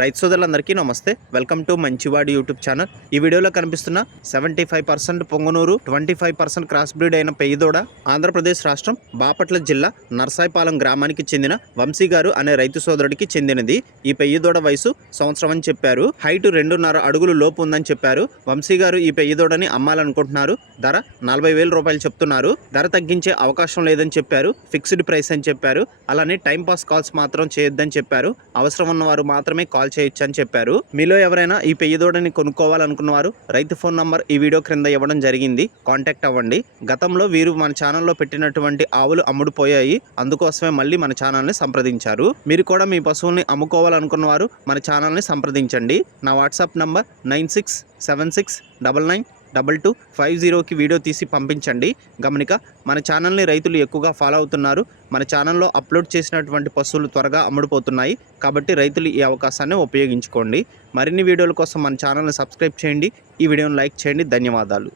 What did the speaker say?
రైతు సోదరులందరికీ నమస్తే. వెల్కమ్ టు మంచివాడి యూట్యూబ్ ఛానల్. ఈ వీడియోలో కనిపిస్తున్న 75% పొంగనూరు, 25% క్రాస్ బ్రీడ్ అయిన పెయ్యదోడ ఆంధ్రప్రదేశ్ రాష్ట్రం బాపట్ల జిల్లా నర్సాయిపాలెం గ్రామానికి చెందిన వంశీ గారు అనే రైతు సోదరుడికి చెందినది. ఈ పెయ్యదోడ వయసు సంవత్సరం అని చెప్పారు. హైట్ 2.5 అడుగులు లోపు ఉందని చెప్పారు. వంశీ గారు ఈ పెయ్యదోడని అమ్మాలనుకుంటున్నారు. ధర 40,000 రూపాయలు చెప్తున్నారు. ధర తగ్గించే అవకాశం లేదని చెప్పారు. ఫిక్స్డ్ ప్రైస్ అని చెప్పారు. అలానే టైం పాస్ కాల్స్ మాత్రం చేయొద్దని చెప్పారు. అవసరం ఉన్నవారు మాత్రమే కాల్ చేయొచ్చు అని చెప్పారు. మీలో ఎవరైనా ఈ పెయ్యదోడని కొనుక్కోవాలనుకున్నవారు రైతు ఫోన్ నంబర్ ఈ వీడియో క్రింద ఇవ్వడం జరిగింది. కాంటాక్ట్ అవ్వండి. గతంలో వీరు మన ఛానల్లో పెట్టినటువంటి ఆవులు అమ్ముడుపోయాయి. అందుకోసమే మళ్ళీ మన ఛానల్ని సంప్రదించారు. మీరు కూడా మీ పశువుల్ని అమ్ముకోవాలనుకున్నవారు మన ఛానల్ని సంప్రదించండి. నా వాట్సాప్ నంబర్ 9676992250కి వీడియో తీసి పంపించండి. గమనిక, మన ఛానల్ని రైతులు ఎక్కువగా ఫాలో అవుతున్నారు. మన ఛానల్లో అప్లోడ్ చేసినటువంటి పశువులు త్వరగా అమ్ముడుపోతున్నాయి. కాబట్టి రైతులు ఈ అవకాశాన్ని ఉపయోగించుకోండి. మరిన్ని వీడియోల కోసం మన ఛానల్ని సబ్స్క్రైబ్ చేయండి. ఈ వీడియోని లైక్ చేయండి. ధన్యవాదాలు.